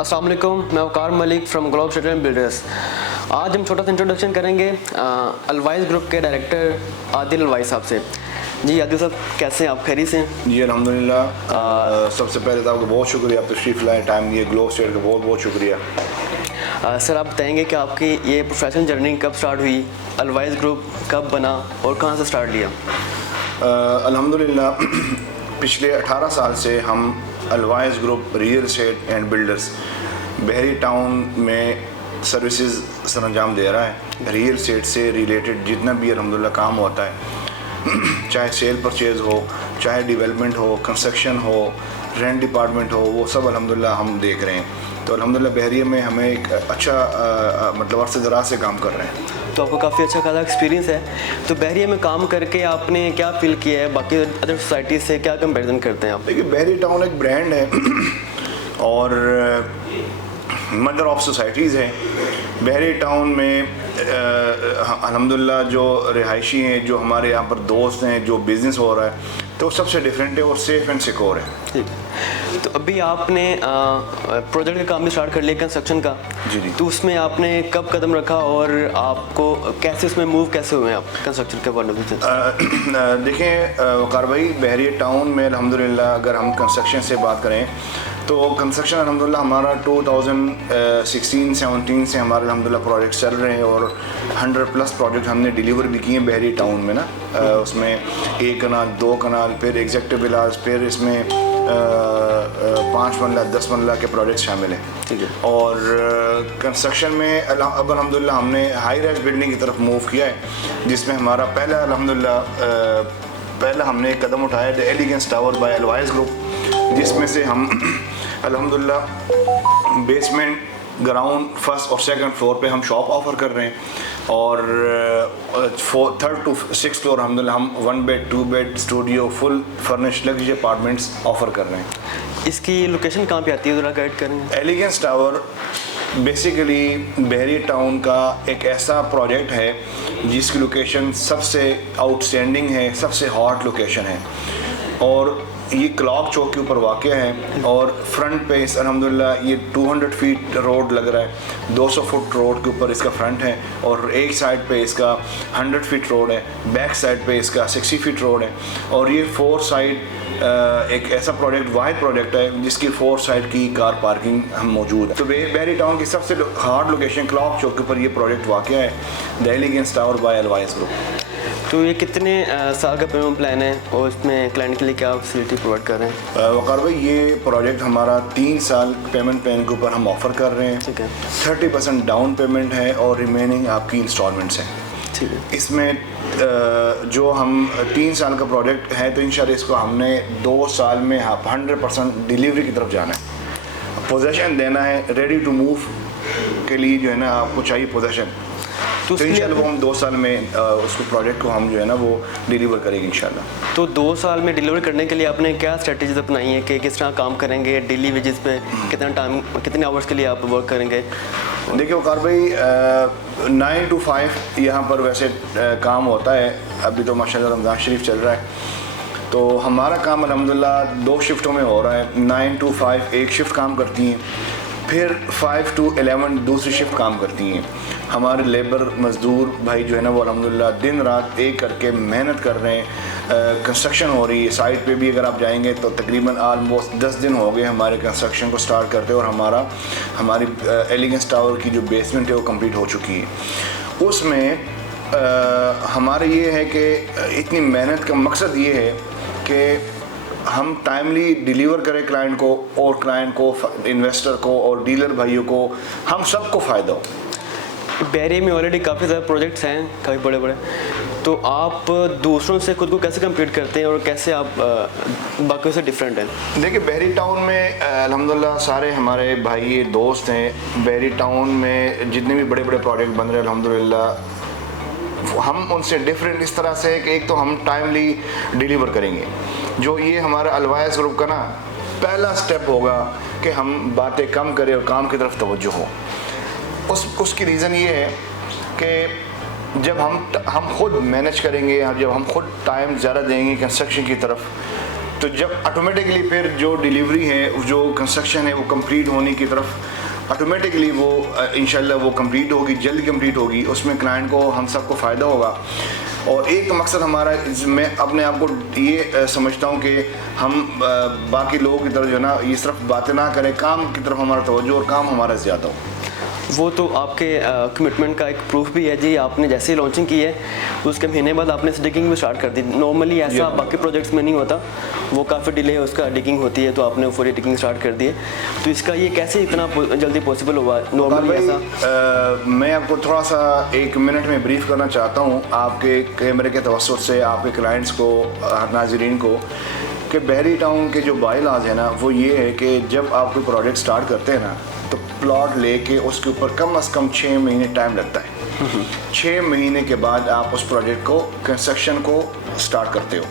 अस्सलाम वालेकुम, मैं Waqar Malik from Globe Structure and Builders. आज हम छोटा सा इंट्रोडक्शन करेंगे अलवाइस ग्रुप के डायरेक्टर आदिल अलवाइस साहब से। जी आदिल साहब, कैसे हैं आप? खैरियत से हैं? जी अल्हम्दुलिल्लाह। सबसे पहले तो आपको बहुत शुक्रिया, आप तशरीफ़ लाए, टाइम दिए, ग्लोब स्टेट का बहुत बहुत शुक्रिया। सर, आप बताएंगे कि आपकी ये प्रोफेशनल जर्नी कब स्टार्ट हुई, अलवाइस ग्रुप कब बना और कहाँ से स्टार्ट लिया? अल्हम्दुलिल्लाह पिछले 18 साल से हम Alwais group real estate and builders Bahria town में सर्विसेज सर अंजाम दे रहा है। रियल एस्टेट से रिलेटेड जितना भी अल्हम्दुलिल्लाह काम होता है, चाहे सेल परचेज़ हो, चाहे डेवलपमेंट हो, कंस्ट्रक्शन हो, रेंट डिपार्टमेंट हो, वो सब अल्हम्दुलिल्लाह हम देख रहे हैं। तो अल्हम्दुलिल्लाह बहरिया में हमें एक अच्छा मतलब अरसे दराज से काम कर रहे हैं। तो आपको काफ़ी अच्छा खासा एक्सपीरियंस है। तो बहरिया में काम करके आपने क्या फील किया है, बाकी अदर सोसाइटी से क्या कंपैरिजन करते हैं आप? देखिए, बहरी टाउन एक ब्रांड है और मदर ऑफ सोसाइटीज़ है। बहरी टाउन में अल्हम्दुलिल्लाह जो रिहायशी हैं, जो हमारे यहाँ पर दोस्त हैं, जो बिज़नेस हो रहा है, तो सबसे डिफरेंट है और सेफ़ एंड सिक्योर है। ठीक है। तो अभी आपने प्रोजेक्ट का काम भी स्टार्ट कर लिया कंस्ट्रक्शन का। जी जी। तो उसमें आपने कब कदम रखा और आपको कैसे उसमें मूव कैसे हुए आप कंस्ट्रक्शन के पॉइंट ऑफ व्यू से? देखें वकार भाई, बहरी टाउन में अल्हम्दुलिल्लाह अगर हम कंस्ट्रक्शन से बात करें तो कंस्ट्रक्शन अल्हम्दुलिल्लाह हमारा 2016-17 से हमारे अल्हम्दुलिल्लाह प्रोजेक्ट चल रहे हैं और 100+ प्रोजेक्ट हमने डिलीवर भी किए हैं बहरी टाउन में ना। उसमें 1 कनाल, 2 कनाल, फिर एग्जेक्टिव विलास, फिर इसमें 5 मरला 10 मरला के प्रोजेक्ट शामिल हैं। ठीक है। और कंस्ट्रक्शन में अब अल्हम्दुलिल्लाह हमने हाई राइज बिल्डिंग की तरफ मूव किया है, जिसमें हमारा पहला हमने एक कदम उठाया the elegance tower by Alwais group, जिसमें से हम अल्हम्दुलिल्लाह बेसमेंट, ग्राउंड, फर्स्ट और सेकंड फ्लोर पे हम शॉप ऑफ़र कर रहे हैं और 3rd to 6th फ्लोर अल्हम्दुलिल्लाह हम 1 bed 2 bed studio full furnished luxury apartments offer कर रहे हैं। इसकी लोकेशन कहाँ पे आती है, ज़रा गाइड करेंगे? एलिगेंस टावर बेसिकली बहरी टाउन का एक ऐसा प्रोजेक्ट है जिसकी लोकेशन सबसे आउटस्टैंडिंग है, सबसे हॉट लोकेशन है और ये क्लॉक चौक के ऊपर वाक़या है। और फ्रंट पे इस अल्हम्दुलिल्लाह ये 200 फीट रोड लग रहा है, 200 फुट रोड के ऊपर इसका फ्रंट है और एक साइड पे इसका 100 फीट रोड है, बैक साइड पे इसका 60 फीट रोड है और ये 4 साइड एक ऐसा प्रोजेक्ट, वाहिद प्रोजेक्ट है जिसकी 4 साइड की कार पार्किंग हम मौजूद है। तो बहरी टाउन की सबसे हार्ड लोकेशन क्लॉक चौक के ऊपर ये प्रोजेक्ट वाक़या है, the elegance tower by Alwais group. तो ये कितने साल का पेमेंट प्लान है और उसमें क्लाइंट के लिए क्या फैसिलिटी प्रोवाइड कर रहे हैं? वकार भाई, ये प्रोजेक्ट हमारा 3 साल पेमेंट प्लान के ऊपर हम ऑफ़र कर रहे हैं। ठीक है। 30% डाउन पेमेंट है और रिमेनिंग आपकी इंस्टॉलमेंट्स हैं। ठीक है। इसमें जो हम 3 साल का प्रोजेक्ट है तो इंशाल्लाह इसको हमने 2 साल में 100% डिलीवरी की तरफ जाना है, पोजेशन देना है, रेडी टू मूव के लिए जो है ना आपको चाहिए पोजेशन। तो इंशाल्लाह वो हम 2 साल में उसको प्रोजेक्ट को हम जो है ना वो डिलीवर करेंगे इंशाल्लाह। तो 2 साल में डिलीवर करने के लिए आपने क्या स्ट्रेटजीज अपनाई है कि किस तरह काम करेंगे, डेली वेजेस पे कितना टाइम, कितने आवर्स के लिए आप वर्क करेंगे? देखिए वकार भाई, 9 to 5 यहाँ पर वैसे काम होता है। अभी तो माशाल्लाह रमज़ान शरीफ चल रहा है तो हमारा काम अल्हम्दुलिल्लाह 2 शिफ्टों में हो रहा है। 9 to 5 एक शिफ्ट काम करती हैं, फिर 5 to 11 दूसरी शिफ्ट काम करती हैं। हमारे लेबर मज़दूर भाई जो है ना वो अल्हम्दुलिल्लाह दिन रात एक करके मेहनत कर रहे हैं। कंस्ट्रक्शन हो रही है साइट पे भी, अगर आप जाएंगे तो तकरीबन ऑलमोस्ट 10 दिन हो गए हमारे कंस्ट्रक्शन को स्टार्ट करते और हमारी एलिगेंस टावर की जो बेसमेंट है वो कंप्लीट हो चुकी है। उसमें हमारे ये है कि इतनी मेहनत का मकसद ये है कि हम टाइमली डिलीवर करें क्लाइंट को और क्लाइंट को, इन्वेस्टर को और डीलर भाइयों को, हम सबको फ़ायदा हो। बहरिया में ऑलरेडी काफ़ी ज़्यादा प्रोजेक्ट्स हैं, काफ़ी बड़े बड़े, तो आप दूसरों से खुद को कैसे कम्पीट करते हैं और कैसे आप बाकी से डिफरेंट हैं? देखिए, बहरी टाउन में अल्हम्दुलिल्लाह सारे हमारे भाई दोस्त हैं। बहरी टाउन में जितने भी बड़े बड़े प्रोजेक्ट बन रहे हैं अल्हम्दुलिल्लाह हम उनसे डिफरेंट इस तरह से कि एक तो हम टाइमली डिलीवर करेंगे। जो ये हमारा अलवाइस ग्रुप का ना पहला स्टेप होगा कि हम बातें कम करें और काम की तरफ तवज्जो हो। उसकी रीज़न ये है कि जब हम खुद मैनेज करेंगे, जब हम खुद टाइम ज़्यादा देंगे कंस्ट्रक्शन की तरफ, तो जब ऑटोमेटिकली फिर जो डिलीवरी है, जो कंस्ट्रक्शन है, वो कंप्लीट होने की तरफ ऑटोमेटिकली वो इंशाल्लाह वो कंप्लीट होगी, जल्दी कंप्लीट होगी, उसमें क्लाइंट को, हम सबको फ़ायदा होगा। और एक मकसद हमारा, मैं अपने आप को ये समझता हूँ कि हम बाकी लोगों की तरफ जो है ना, ये सिर्फ बातें ना करें, काम की तरफ हमारा तवज्जो और काम हमारा ज़्यादा हो। वो तो आपके कमिटमेंट का एक प्रूफ भी है जी। आपने जैसे ही लॉन्चिंग की है उसके महीने बाद आपने डिगिंग भी स्टार्ट कर दी। नॉर्मली ऐसा बाकी प्रोजेक्ट्स में नहीं होता, वो काफ़ी डिले है उसका, डिगिंग होती है, तो आपने पूरी डिगिंग स्टार्ट कर दी है। तो इसका ये कैसे इतना जल्दी पॉसिबल हुआ नॉर्मली ऐसा? मैं आपको थोड़ा सा 1 मिनट में ब्रीफ करना चाहता हूँ आपके कैमरे के तवज्जुह से, आपके क्लाइंट्स को, नाज़रीन को, कि बहरी टाउन के जो बाई लॉज है ना, वो ये है कि जब आप कोई प्रोजेक्ट स्टार्ट करते हैं ना, तो प्लॉट लेके उसके ऊपर कम से कम 6 महीने टाइम लगता है। 6 महीने के बाद आप उस प्रोजेक्ट को, कंस्ट्रक्शन को स्टार्ट करते हो।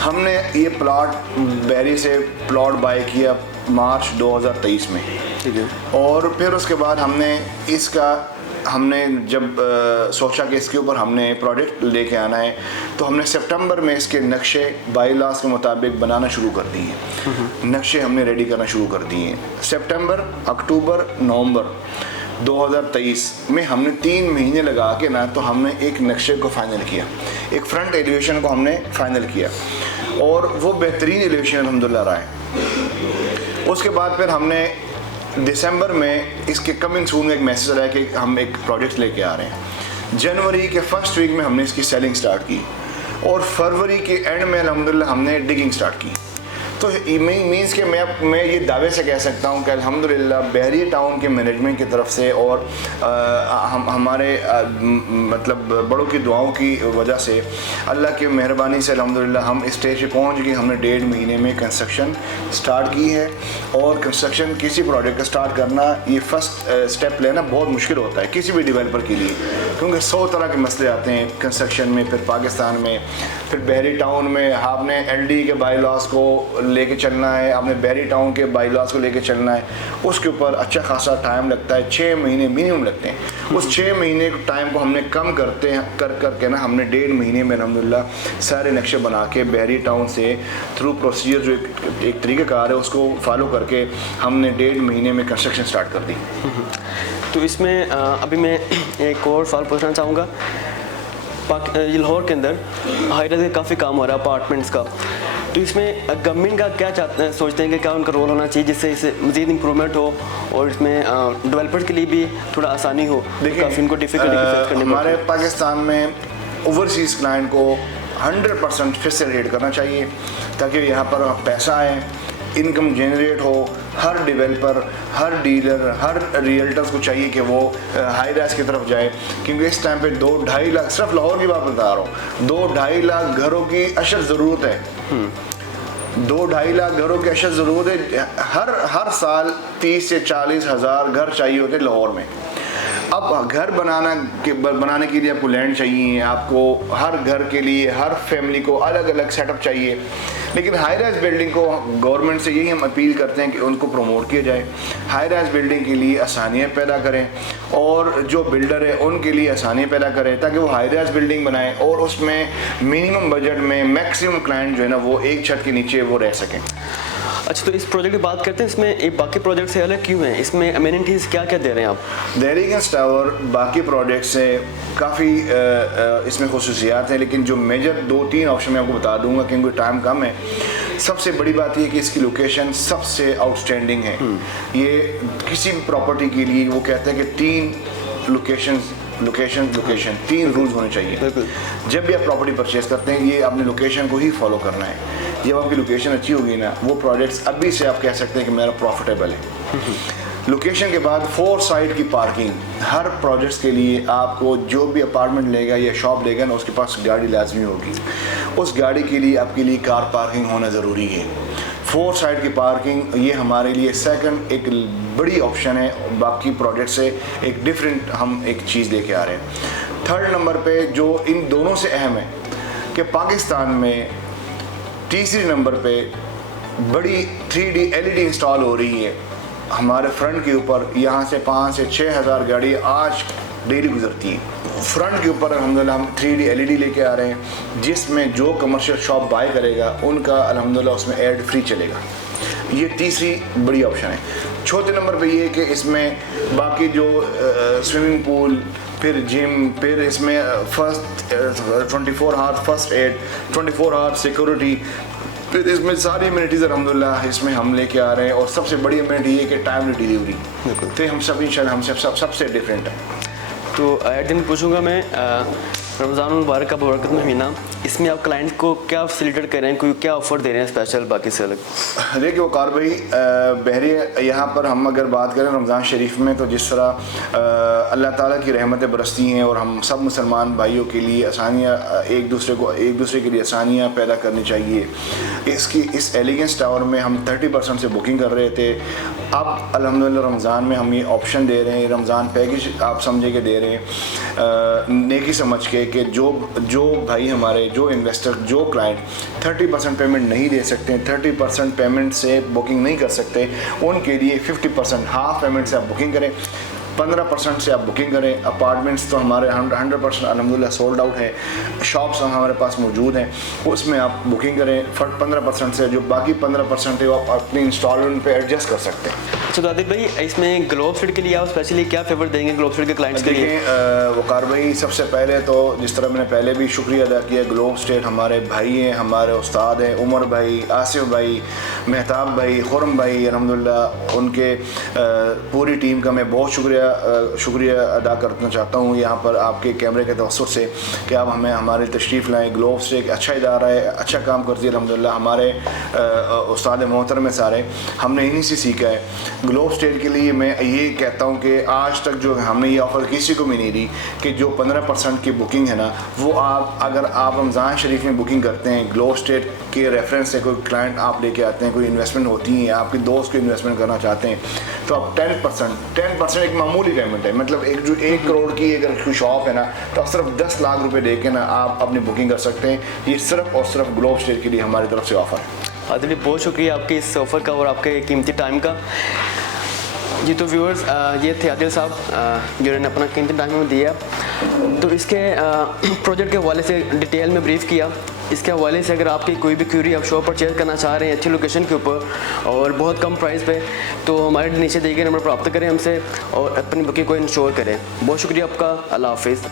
हमने ये प्लॉट बहरी से प्लॉट बाय किया मार्च 2023 में, ठीक है। और फिर उसके बाद हमने जब सोचा कि इसके ऊपर हमने प्रोजेक्ट लेके आना है, तो हमने सितंबर में इसके नक्शे बाई लॉज के मुताबिक बनाना शुरू कर दिए। नक्शे हमने रेडी करना शुरू कर दिए। सितंबर, अक्टूबर, नवंबर 2023 में हमने 3 महीने लगा के ना, तो हमने एक नक्शे को फाइनल किया, एक फ्रंट एलिवेशन को हमने फाइनल किया, और वो बेहतरीन एलिवेशन अल्हम्दुलिल्लाह रहा है। उसके बाद फिर हमने दिसंबर में इसके कमिंग सून में एक मैसेज आया कि हम एक प्रोजेक्ट लेके आ रहे हैं। जनवरी के फर्स्ट वीक में हमने इसकी सेलिंग स्टार्ट की, और फरवरी के एंड में अल्हम्दुलिल्लाह हमने डिगिंग स्टार्ट की। तो मीन्स कि मैं ये दावे से कह सकता हूँ कि अल्हम्दुलिल्लाह बहरी टाउन के मैनेजमेंट की तरफ से और हमारे मतलब बड़ों की दुआओं की वजह से, अल्लाह की मेहरबानी से अल्हम्दुलिल्लाह हम इस स्टेज पे पहुँच गए। हमने 1.5 महीने में कंस्ट्रक्शन स्टार्ट की है, और कंस्ट्रक्शन किसी प्रोजेक्ट का स्टार्ट करना, ये फर्स्ट स्टेप लेना बहुत मुश्किल होता है किसी भी डेवलपर के लिए, क्योंकि 100 तरह के मसले आते हैं कंस्ट्रक्शन में, फिर पाकिस्तान में, फिर बहरी टाउन में आपने LD के बाई लॉज को लेके चलना है, आपने बहरी टाउन के बाई लॉज को लेके चलना है, उसके ऊपर अच्छा खासा टाइम लगता है, 6 महीने मिनिमम लगते हैं। उस 6 महीने के टाइम को हमने कम करके ना, हमने 1.5 महीने में अल्हम्दुलिल्लाह सारे नक्शे बना के बहरी टाउन से थ्रू प्रोसीजर जो एक तरीक़ेकार है उसको फॉलो करके हमने 1.5 महीने में कंस्ट्रक्शन स्टार्ट कर दी। तो इसमें अभी मैं एक और सवाल पूछना चाहूँगा। लाहौर के अंदर हाई राइज का काफ़ी काम हो रहा है अपार्टमेंट्स का, तो इसमें गवर्नमेंट का क्या सोचते हैं कि क्या उनका रोल होना चाहिए जिससे इसे मज़ीद इम्प्रूवमेंट हो और इसमें डेवलपर्स के लिए भी थोड़ा आसानी हो? देखिए, काफ़ी इनको डिफिकल्टी फेस करनी हमारे पाकिस्तान में ओवरसीज़ क्लाइंट को 100% फैसिलिटेट करना चाहिए, ताकि यहाँ पर पैसा आए, इनकम जनरेट हो। हर डेवलपर, हर डीलर, हर रियल्टर्स को चाहिए कि वो हाई राइज की तरफ जाए, क्योंकि इस टाइम पे 2-2.5 लाख, सिर्फ लाहौर की बात बता रहा हूँ, 2-2.5 लाख घरों की अशद ज़रूरत है। 2-2.5 लाख घरों की अशद ज़रूरत है। हर साल 30 से 40 हज़ार घर चाहिए होते लाहौर में। अब घर बनाने के लिए आपको लैंड चाहिए, आपको हर घर के लिए, हर फैमिली को अलग अलग सेटअप चाहिए। लेकिन हाई राइज बिल्डिंग को गवर्नमेंट से यही हम अपील करते हैं कि उनको प्रमोट किया जाए, हाई राइज बिल्डिंग के लिए आसानियाँ पैदा करें, और जो बिल्डर है उनके लिए आसानियाँ पैदा करें, ताकि वो हाई राइज बिल्डिंग बनाएं और उसमें मिनिमम बजट में मैक्सिमम क्लाइंट जो है ना, वो एक छत के नीचे वो रह सकें। अच्छा, तो इस प्रोजेक्ट की बात करते हैं, इसमें एक बाकी प्रोजेक्ट से अलग क्यों है? इसमें अमेनिटीज़ क्या क्या दे रहे हैं आप? दहरी गंज टावर बाकी प्रोजेक्ट से काफ़ी इसमें खुसूसियात हैं, लेकिन जो मेजर 2-3 ऑप्शन मैं आपको बता दूंगा क्योंकि टाइम कम है। सबसे बड़ी बात यह कि इसकी लोकेशन सबसे आउटस्टैंडिंग है। ये किसी भी प्रॉपर्टी के लिए वो कहते हैं कि 3 लोकेशन 3 रूल्स होने चाहिए। जब भी आप प्रॉपर्टी परचेज करते हैं, ये आपने लोकेशन को ही फॉलो करना है। जब आपकी लोकेशन अच्छी होगी ना, वो प्रोजेक्ट्स अभी से आप कह सकते हैं कि मेरा प्रॉफिटेबल है। लोकेशन के बाद 4 साइड की पार्किंग, हर प्रोजेक्ट्स के लिए आपको जो भी अपार्टमेंट लेगा या शॉप लेगा ना, उसके पास गाड़ी लाजमी होगी। उस गाड़ी के लिए आपके लिए कार पार्किंग होना ज़रूरी है। 4 साइड की पार्किंग, ये हमारे लिए सेकंड एक बड़ी ऑप्शन है। बाकी प्रोजेक्ट से एक डिफरेंट हम एक चीज़ लेके आ रहे हैं। 3rd नंबर पे जो इन दोनों से अहम है कि पाकिस्तान में तीसरे नंबर पे बड़ी 3D LED इंस्टॉल हो रही है हमारे फ्रंट के ऊपर। यहाँ से 5 से 6 हज़ार गाड़ी आज डेली गुजरती हैं। फ्रंट के ऊपर अल्हम्दुलिल्लाह हम 3D LED लेके आ रहे हैं, जिसमें जो कमर्शियल शॉप बाय करेगा उनका अल्हम्दुलिल्लाह उसमें ऐड फ्री चलेगा। ये तीसरी बड़ी ऑप्शन है। चौथे नंबर पे ये है कि इसमें बाकी जो स्विमिंग पूल, फिर जिम, फिर इसमें first 24 hour first aid, 24 hour security, फिर इसमें सारी इम्यूनिटीज़ अल्हम्दुलिल्लाह इसमें हम लेके आ रहे हैं। और सबसे बड़ी इम्यूनिटी ये कि टाइमली डिलीवरी, तो हम सब इंशाल्लाह हमसे सबसे डिफरेंट है। तो एट दिन पूछूंगा मैं, रमज़ान मुबारक का बरकत महीना, इसमें आप क्लाइंट को क्या फैसिलिटेट कर रहे हैं, कोई क्या ऑफ़र दे रहे हैं स्पेशल बाकी से अलग? देखिए वकार भाई, बहरी यहाँ पर हम अगर बात करें रमज़ान शरीफ में, तो जिस तरह अल्लाह ताला की रहमतें बरसती हैं और हम सब मुसलमान भाइयों के लिए आसानियाँ, एक दूसरे के लिए आसानियाँ पैदा करनी चाहिए। इस एलिगेंस टावर में हम 30% से बुकिंग कर रहे थे। अब अल्हम्दुलिल्लाह रमज़ान में हम ये ऑप्शन दे रहे हैं, रमज़ान पैकेज आप समझे के दे रहे हैं, नेकी समझ के कि जो भाई हमारे, जो इन्वेस्टर, जो क्लाइंट 30% पेमेंट नहीं दे सकते, 30% पेमेंट से बुकिंग नहीं कर सकते, उनके लिए 50% हाफ पेमेंट से आप बुकिंग करें, 15% से आप बुकिंग करें। अपार्टमेंट्स तो हमारे 100% अल्हम्दुलिल्लाह सोल्ड आउट है, शॉप्स हमारे पास मौजूद हैं, उसमें आप बुकिंग करें 15% से, जो बाकी 15% है वो आप अपनी इंस्टॉलमेंट पे एडजस्ट कर सकते हैं। अच्छा तो आदिल भाई, इसमें ग्लोब स्ट्रीट के लिए आप स्पेशली क्या फेवर देंगे ग्लोब स्ट्रीट के क्लाइंट्स के लिए? वकार भाई, सबसे पहले तो जिस तरह मैंने पहले भी शुक्रिया अदा किया, ग्लोब स्टेट हमारे भाई हैं, हमारे उस्ताद हैं, उमर भाई, आसिफ भाई, मेहताब भाई, खुरम भाई, अल्हम्दुलिल्लाह उनके पूरी टीम का मैं बहुत शुक्रिया अदा करना चाहता हूँ यहाँ पर आपके कैमरे के तवस्सुत से कि आप हमें हमारे तशरीफ़ लाएँ। ग्लोब स्टेट एक अच्छा इदारा है, अच्छा काम करती है अल्हम्दुलिल्लाह। हमारे उस्ताद मोहतरम सारे हमने इन्हीं से सीखा है। ग्लोब स्टेट के लिए मैं ये कहता हूँ कि आज तक जो हमने ये ऑफ़र किसी को भी नहीं दी कि जो 15% की बुकिंग है ना, वो अगर आप रमज़ान शरीफ में बुकिंग करते हैं, ग्लोब स्टेट के रेफरेंस से कोई क्लाइंट आप लेके आते हैं, कोई इन्वेस्टमेंट होती है, आपके दोस्त को इन्वेस्टमेंट करना चाहते हैं, तो आप 10% एक मामूली पेमेंट है, मतलब 1 करोड़ की अगर कोई शॉप है ना, तो आप सिर्फ 10 लाख रुपए दे के ना आप अपनी बुकिंग कर सकते हैं। ये सिर्फ और सिर्फ ग्लोब स्टेट के लिए हमारी तरफ से ऑफ़र है। आदिल भाई बहुत शुक्रिया आपके इस ऑफ़र का और आपके कीमती टाइम का। जी तो व्यूअर्स, ये थे आदिल साहब जिन्होंने अपना कीमती टाइम हमें दिया। तो इसके प्रोजेक्ट के हवाले से डिटेल में ब्रीफ़ किया। इसके हवाले से अगर आपकी कोई भी क्यूरी आप शॉप परचेज़ करना चाह रहे हैं अच्छी लोकेशन के ऊपर और बहुत कम प्राइस पे, तो हमारे नीचे दिए गए नंबर प्राप्त करें हमसे और अपनी बुकिंग को इंश्योर करें। बहुत शुक्रिया आपका, अल्लाह हाफिज़।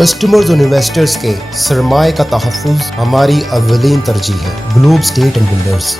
कस्टमर्स और इन्वेस्टर्स के सरमाए का तहफ़्फ़ुज़ हमारी अव्वलीन तरजीह है। Globe state and builders.